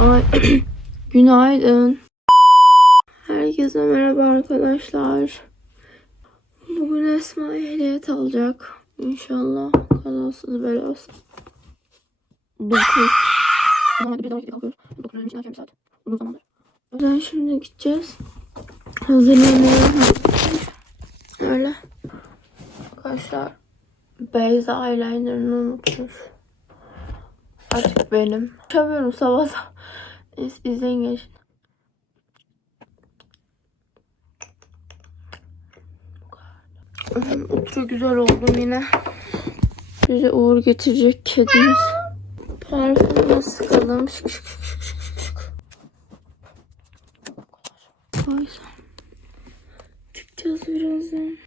Ay, günaydın. Herkese merhaba arkadaşlar. Bugün Esma ehliyet alacak. İnşallah kazasız belasız. 9. Normalde bir zaman gibi kalkıyoruz. 9'un için erken bir saat. Uzun zamandır. O şimdi gideceğiz. Hazırlanıyorum. Öyle. Arkadaşlar Beyza eyelinerını unutmuş. Artık benim. Çabıyorum sabah sabah. İz, izleyin geçin. Ultra güzel oldum yine. Bize uğur getirecek kedimiz. Parfümle sıkalım. Şık şık şık şık şık şık şık. Ay. Çıkacağız birazdan.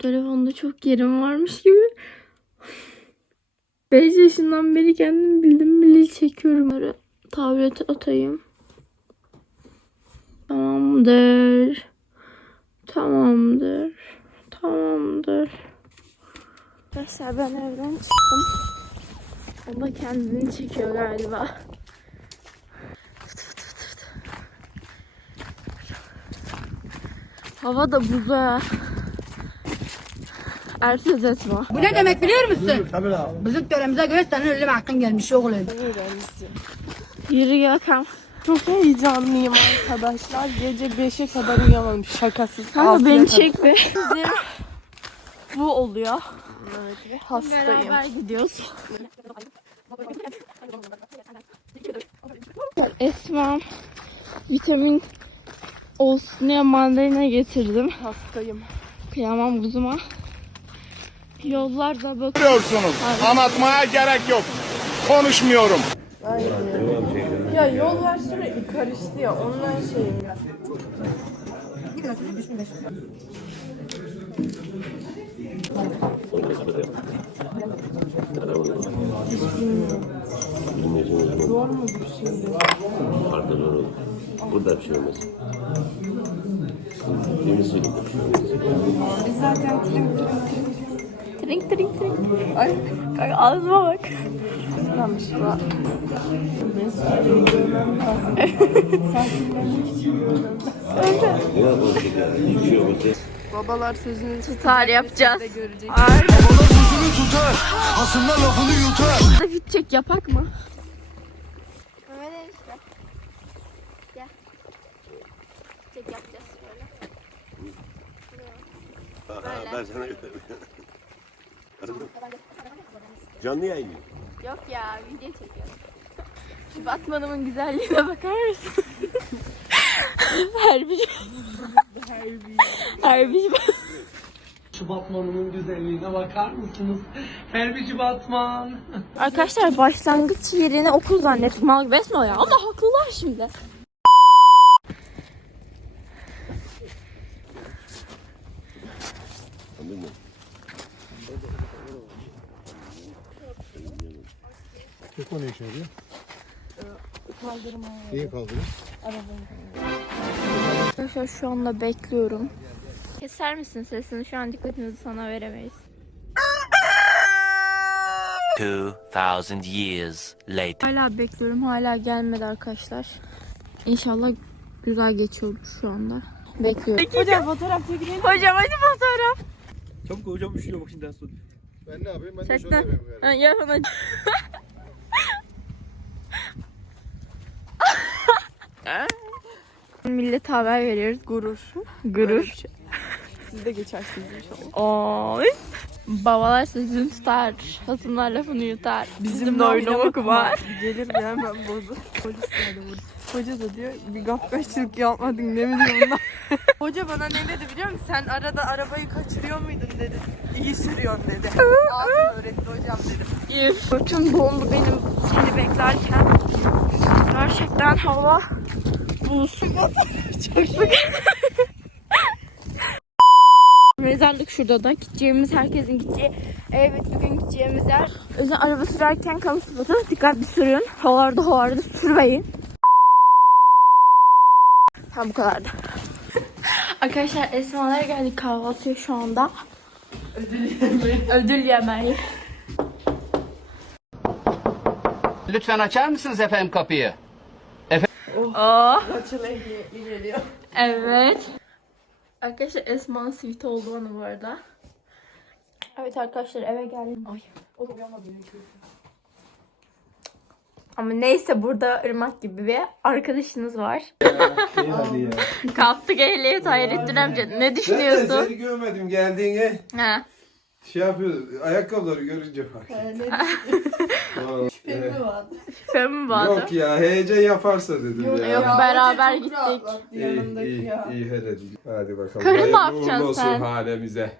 Telefonda çok yerim varmış gibi. 5 yaşından beri kendim bildim bile çekiyorum. Böyle tablete atayım. Tamamdır. Tamamdır. Tamamdır. Arkadaşlar ben evden çıktım. O da kendini çekiyor galiba. Hava da buz Ersiz etme. Bu ne demek biliyor musun? Bizim töremize göre senin ölüm hakkın gelmiş oğlum. Yürü Gökhan. Çok heyecanlıyım arkadaşlar. Gece 5'e kadar uyuyamadım şakasız. Kanka beni çek be. Bu oluyor. Evet, hastayım. Beraber gidiyoruz. Esma vitamin olsun diye mandalina getirdim. Hastayım. Kıyamam kuzuma. Yollarda bak. Biliyorsunuz. Anlatmaya gerek yok. Konuşmuyorum. Ya yollar sürekli karıştı ya ondan şeyim ya. Zor mudur şimdi? Farklı zor olur. Burada bir şey olmaz. Biz zaten trim trim Trink trink trink. Ay, ay ağzıma bak. şey olmaz. Babalar sözünü Tutar yapacağız. de görecek. sözünü tutar, hasımla lafını yutar. Burada fit yapak mı? Öyle işte. Gel. Check yapacağız böyle. ben sana Canlı yayın. mı? Yok ya video çekiyorum. Şu Batman'ımın güzelliğine bakar mısın? Harbi. Harbi. Şu Batman'ın güzelliğine bakar mısınız? Herbici Batman. Arkadaşlar başlangıç yerini okul zannettim. Mal gibi o ya. Ama haklılar şimdi. Tek o ne işe yarıyor? Kaldırma. Niye kaldırma? Arkadaşlar şu anda bekliyorum. Keser misin sesini? Şu an dikkatimizi sana veremeyiz. 2000 years later. Hala bekliyorum. Hala gelmedi arkadaşlar. İnşallah güzel geçiyordur şu anda. Bekliyorum. Hocam fotoğraf çekelim. Hocam hadi fotoğraf. Çabuk hocam üşüyor bak şimdiden sonra. Ben ne yapayım? Ben de Çektim. şöyle yapayım. Ha, Gel bana. Millet haber veriyoruz. Gurur. Gurur. Siz de geçersiniz inşallah. Oy. Babalar sözünü tutar. Hasımlar lafını yutar. Bizimle oynamak var. Gelir bir hemen bozur. Polis nerede burada? Hoca da diyor bir gafkaçlık yapmadın ne bileyim bunlar. Hoca bana ne dedi biliyor musun? Sen arada arabayı kaçırıyor muydun dedi. İyi sürüyorsun dedi. Ağzım öğretti hocam dedi. Bütün dondu benim seni beklerken. Gerçekten hava buz. Çok Mezarlık şurada da. Gideceğimiz herkesin gideceği. Evet bugün gideceğimiz yer. Özel araba sürerken kamu spotu. Dikkatli sürün. Havalarda havalarda sürmeyin. Tam bu kadardı. Arkadaşlar Esma'lara geldik kahvaltıya şu anda. Ödül yemeği. Lütfen açar mısınız efendim kapıyı? Oh. Açıl ehliyetli geliyor. Evet. Arkadaşlar Esma'nın sweet oldu bana bu arada. Evet arkadaşlar eve geldim. Ay. Ama neyse burada Irmak gibi bir arkadaşınız var. Kaptık ehliyet Hayrettin amca. Ne düşünüyorsun? Seni görmedim geldiğine. Ha. Şey yapıyor, ayakkabıları görünce bak. Vallahi, Filmi vardı. Şüphe mi vardı? Yok ya heyecan yaparsa dedim ya. Yok, Ya, beraber gittik. İyi, yanındaki iyi, ya. iyi hele. Hadi bakalım. Karı ne Hayırlı yapacaksın olsun sen? hanemize.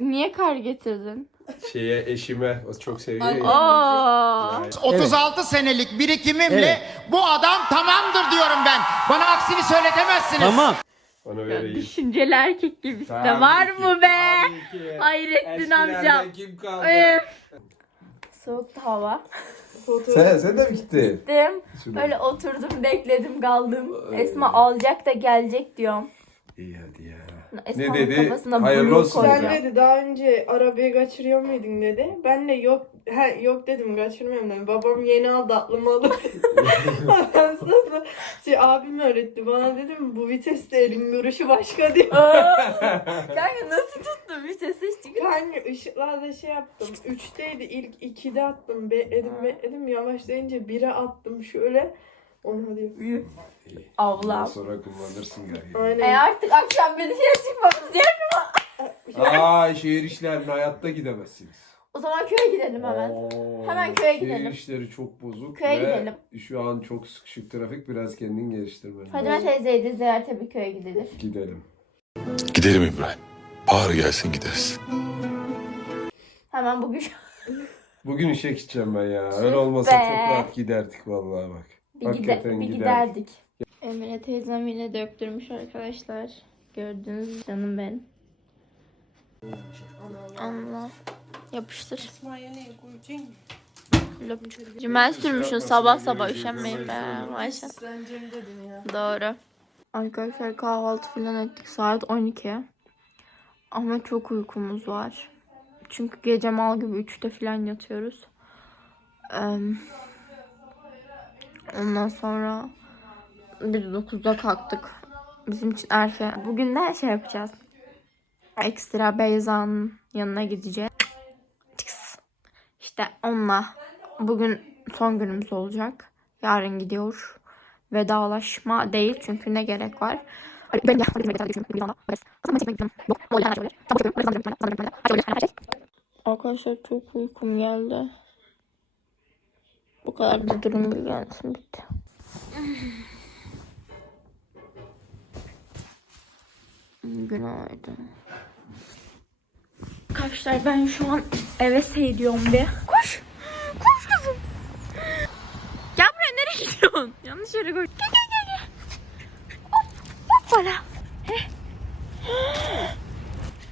Niye kar getirdin? Şeye, eşime, o çok seviyor ya. Oo. 36 senelik birikimimle bu adam tamamdır diyorum ben. Bana aksini söyletemezsiniz. Tamam. Onu vereyim. Düşünceli erkek gibisi de var ki, mı be? Hayrettin amcam. kim kaldı? Ee, Soğuktu hava. Sen, sen de mi gittin? Gittim. Şuna. Öyle oturdum bekledim kaldım. Esma alacak da gelecek diyorum. İyi hadi ya. Esma'nın Ne dedi? kafasına Hayırlı olsun. Sen koyacağım. dedi daha önce arabayı kaçırıyor muydun dedi. Ben de yok he, yok dedim kaçırmıyorum dedim. Babam yeni aldı aklımı aldı. Ondan sonra şey, abim öğretti bana dedim bu viteste elin görüşü başka diyor. Kanka nasıl tuttun bir hiç çıkıyor. Kanka ışıklarda şey yaptım. Üçteydi ilk ikide attım. Bekledim bekledim yavaşlayınca bire attım şöyle. Onu. Ondan Ablam. sonra kullanırsın galiba. E Aynen. artık akşam bir dışarı çıkmamız yok. Aa şehir işlerine hayatta gidemezsiniz. O zaman köye gidelim hemen. Oo, Hemen köye şehir gidelim. işleri çok bozuk Köye ve gidelim. şu an çok sıkışık trafik biraz kendin geliştirmen Fadime lazım. teyzeyi de ziyarete bir köye gidilir. Gidelim. Gidelim İbrahim. Ağır gelsin gideriz. Hemen bugün Bugün işe gideceğim ben ya. Öyle olmasa be. çok rahat giderdik vallahi bak. Bir, gide- Hakikaten bir giderdik. giderdik. Emine teyzem yine döktürmüş arkadaşlar. Gördüğünüz canım benim. Allah. Yapıştır. İsmail'e koyacaksın. Löpçük. Cümel sürmüşsün sabah sabah üşenmeyin be. Dedin ya. Doğru. Arkadaşlar kahvaltı falan ettik saat 12. Ama çok uykumuz var. Çünkü gece mal gibi 3'te falan yatıyoruz. Eee, ondan sonra bir 9'da kalktık. Bizim için erken. Bugün de şey yapacağız. Ekstra Beyza'nın yanına gideceğiz. İşte onunla bugün son günümüz olacak. Yarın gidiyor vedalaşma değil çünkü ne gerek var? Arkadaşlar çok uykum geldi. Bu kadar bir durum bilgilensin bitti. Günaydın. Arkadaşlar ben şu an eve seyrediyorum bir. Koş! Koş kızım! Gel buraya nereye gidiyorsun? Yanlış yere koy. Gel gel gel gel. Hop hoppala.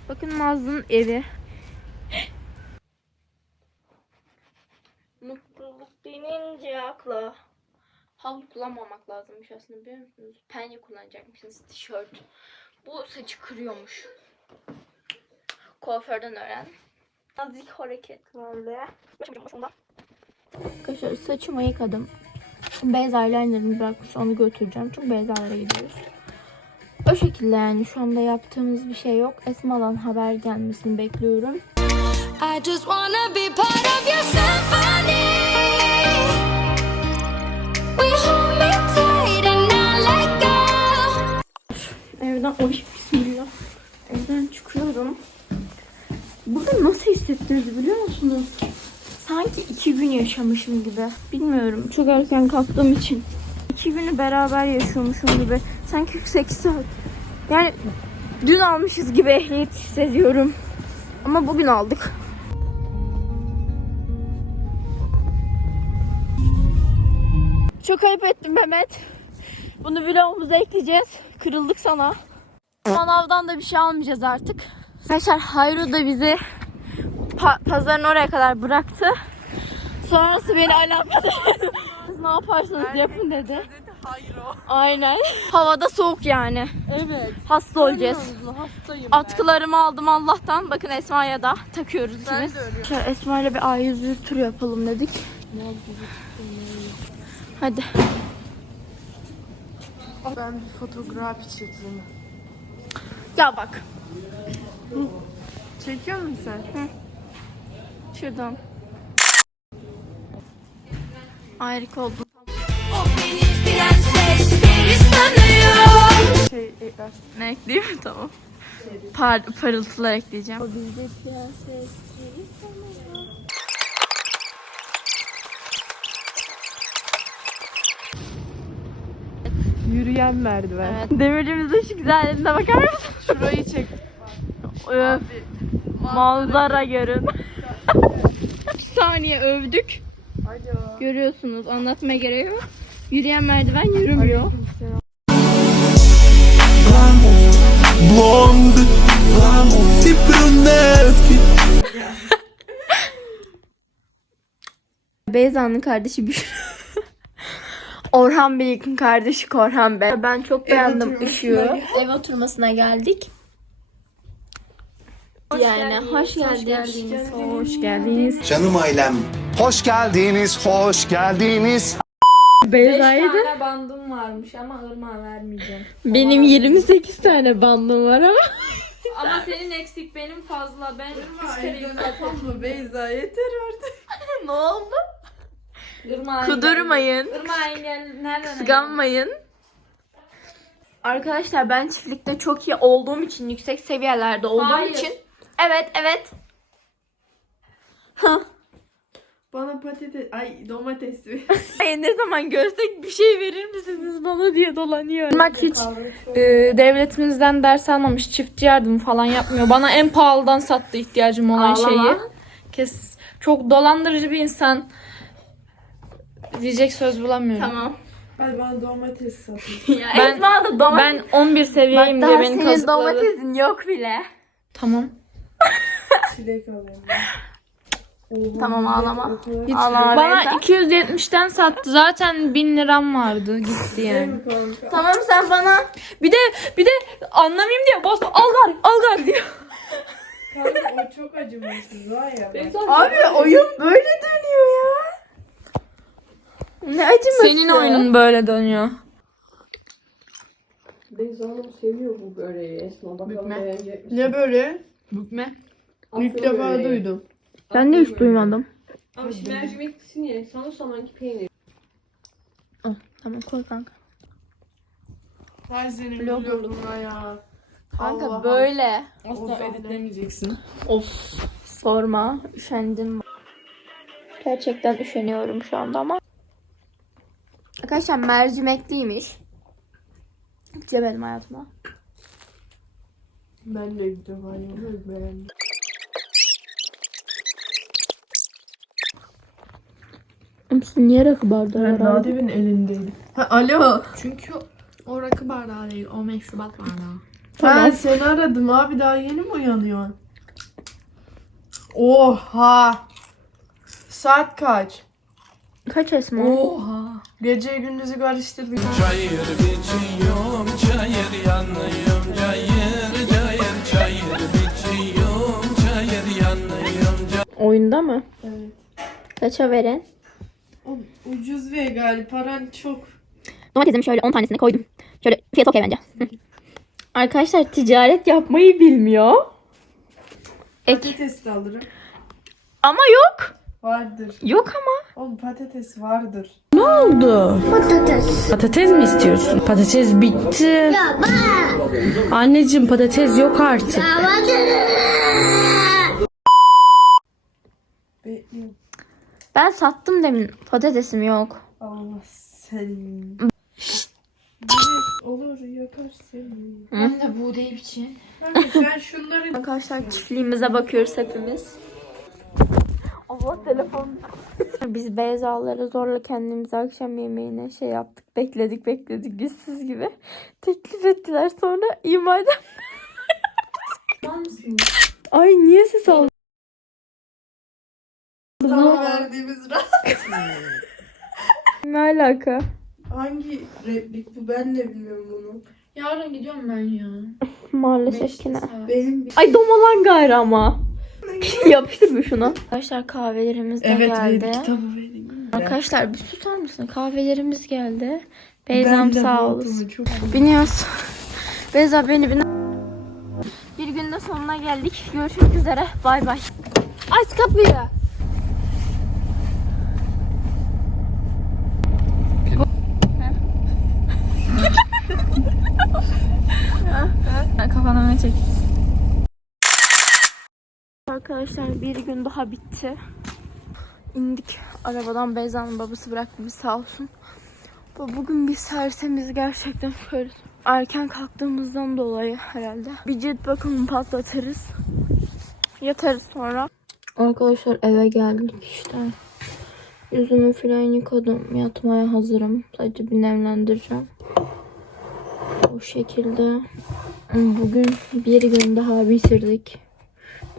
Bakın Nazlı'nın evi. Kullanmamak lazımmış aslında biliyor musunuz? Penye kullanacakmışsınız tişört. Bu saçı kırıyormuş. Kuaförden öğren. Nazik hareketlerle. Arkadaşlar saçımı yıkadım. Beyaz eyeliner'ını bırakmış onu götüreceğim. Çünkü Beyza'lara gidiyoruz. O şekilde yani şu anda yaptığımız bir şey yok. Esma'dan haber gelmesini bekliyorum. I just wanna be part of your symphony. Evden oy bismillah. Evden çıkıyorum. Burada nasıl hissettirdi biliyor musunuz? Sanki iki gün yaşamışım gibi. Bilmiyorum. Çok erken kalktığım için. İki günü beraber yaşıyormuşum gibi. Sanki 48 saat. Yani dün almışız gibi ehliyet hissediyorum. Ama bugün aldık. Çok ayıp ettim Mehmet. Bunu vlogumuza ekleyeceğiz. Kırıldık sana. Manavdan da bir şey almayacağız artık. Arkadaşlar Hayro da bizi pa- pazarın oraya kadar bıraktı. Sonrası beni alakadar. Siz ne yaparsanız yapın dedi. Hayro. Aynen. Havada soğuk yani. Evet. Hasta olacağız. Hastayım Atkılarımı aldım Allah'tan. Bakın Esma'ya da takıyoruz Ben ikimiz. Şöyle Esma ile bir A101 tur yapalım dedik. Hadi. Ben bir fotoğraf çekeyim. Ya bak. Çekiyor musun sen? Şuradan. Harika oldu. O beni prenses peri sanıyor. Şey ekler. Ne ekleyeyim mi? Tamam. Par parıltılar ekleyeceğim. O bizde prenses Yürüyen merdiven. Evet. Demirimizin şu güzelliğine bakar mısın? Şurayı çek. Öf. Manzara görün. Bir saniye övdük. Alo. Görüyorsunuz. Anlatmaya gerek yok. Yürüyen merdiven yürümüyor. Beyza'nın kardeşi Büşra. Orhan Bey'in kardeşi Korhan Bey. Ben çok beğendim ışığı. Ev oturmasına geldik. yani hoş geldiniz. Hoş geldiniz. Canım ailem. Hoş geldiniz, hoş geldiniz. Beyza'yı da tane bandım varmış ama ırmağa vermeyeceğim. benim 28 tane bandım var ama. Ama senin eksik benim fazla. Ben üç kere. Beyza yeter artık. ne oldu? Irmağa Kudurmayın. Engel nereden Kıskanmayın. Arkadaşlar ben çiftlikte çok iyi olduğum için, yüksek seviyelerde olduğum Hayır. için. Evet, evet. Bana patates, ay domates ver. Ay, ne zaman görsek bir şey verir misiniz bana diye dolanıyor. Bak hiç e, devletimizden ders almamış çiftçi yardım falan yapmıyor. Bana en pahalıdan sattı ihtiyacım olan Ağlama. şeyi. Kes çok dolandırıcı bir insan. Diyecek söz bulamıyorum. Tamam. Hadi bana domates. Ya Ben- Esma da domates. Ben 11 seviyeyim Bak diye daha beni senin kazıkladı. domatesin yok bile. Tamam. Tamam ağlama. Ağlama Bana Beyza. 270'ten sattı. Zaten 1000 liram vardı. Gitti yani. Tamam sen bana. Bir de bir de anlamayayım diye bas algar algar diyor. o çok acımasız var ya. Abi oyun böyle dönüyor ya. Ne acıması. Senin oyunun böyle dönüyor. Beyza Hanım seviyor bu böreği Esma. Bakalım Bükme. beğenecek misin? Ne böyle? Bükme. İlk defa duydum. Ben de hiç duymadım. Ama şimdi mercimeklisin ya. Sana samanki peynir. Tamam koy kanka. Her senin vloggerluğuna ya. Kanka Allah böyle. Asla editlemeyeceksin. Of sorma. Üşendim. Gerçekten üşeniyorum şu anda ama. Arkadaşlar mercimekliymiş. Hiç yemedim hayatıma. Ben de ilk defa yedim. Beğendim. Hepsi niye rakı bardağı var abi? Nadim'in elindeydi. Ha, alo. Çünkü o rakı bardağı değil. O meşrubat bardağı. Tamam. Ben seni aradım abi. Daha yeni mi uyanıyorsun? Oha. Saat kaç? Kaç Esma? Oha. Gece gündüzü karıştırdık. Çayır biçiyorum, çayır yanıyorum, çayır, çayır, çayır biçiyorum, çayır yanıyorum, Oyunda mı? Evet. Kaça veren? Ucuz ve gali paran çok. Domatesimi şöyle 10 tanesini koydum. Şöyle fiyat okey bence. Hı. Arkadaşlar ticaret yapmayı bilmiyor. Ek. Patates de alırım. Ama yok. Vardır. Yok ama. Oğlum patates vardır. Patates mi istiyorsun? Patates bitti. Anneciğim patates yok artık. Bekliyorum. Ben sattım demin. Patatesim yok. Allah senin. Olur yakarsın. Ben de buğday için. Sen şunları Arkadaşlar çiftliğimize bakıyoruz hepimiz. Allah telefon. Biz Beyza'lara zorla kendimize akşam yemeğine şey yaptık. Bekledik bekledik güçsüz gibi. Teklif ettiler sonra imaden. Ay niye ses aldın? sana verdiğimiz rahat. Ne alaka? Hangi replik bu? Ben de bilmiyorum bunu. Yarın gidiyorum ben ya. Maalesef ki ne. Benim bir Ay domalan gayrı ama. Yapıştır bir şunu. Arkadaşlar kahvelerimiz de geldi. kitabı verin. Arkadaşlar bir susar mısın? Kahvelerimiz geldi. Beyza'm Ben de sağ olasın. çok Biniyoruz. Beyza beni bin. Bir günde sonuna geldik. Görüşmek üzere. Bay bay. Aç kapıyı. Kafana çek. Arkadaşlar bir gün daha bitti. İndik arabadan Beyza'nın babası bıraktı bizi sağ olsun. Bu- Bugün bir sersemiz gerçekten şöyle erken kalktığımızdan dolayı herhalde. Bir cilt bakımı patlatırız. Yatarız sonra. Arkadaşlar eve geldik işte. Yüzümü falan yıkadım. Yatmaya hazırım. Sadece bir nemlendireceğim. O şekilde. Bugün bir gün daha bitirdik.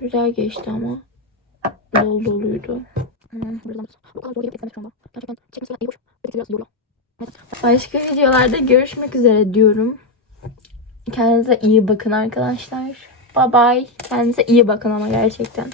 Güzel geçti ama. Dolu doluydu. Başka videolarda görüşmek üzere diyorum. Kendinize iyi bakın arkadaşlar. Bye bye. Kendinize iyi bakın ama gerçekten.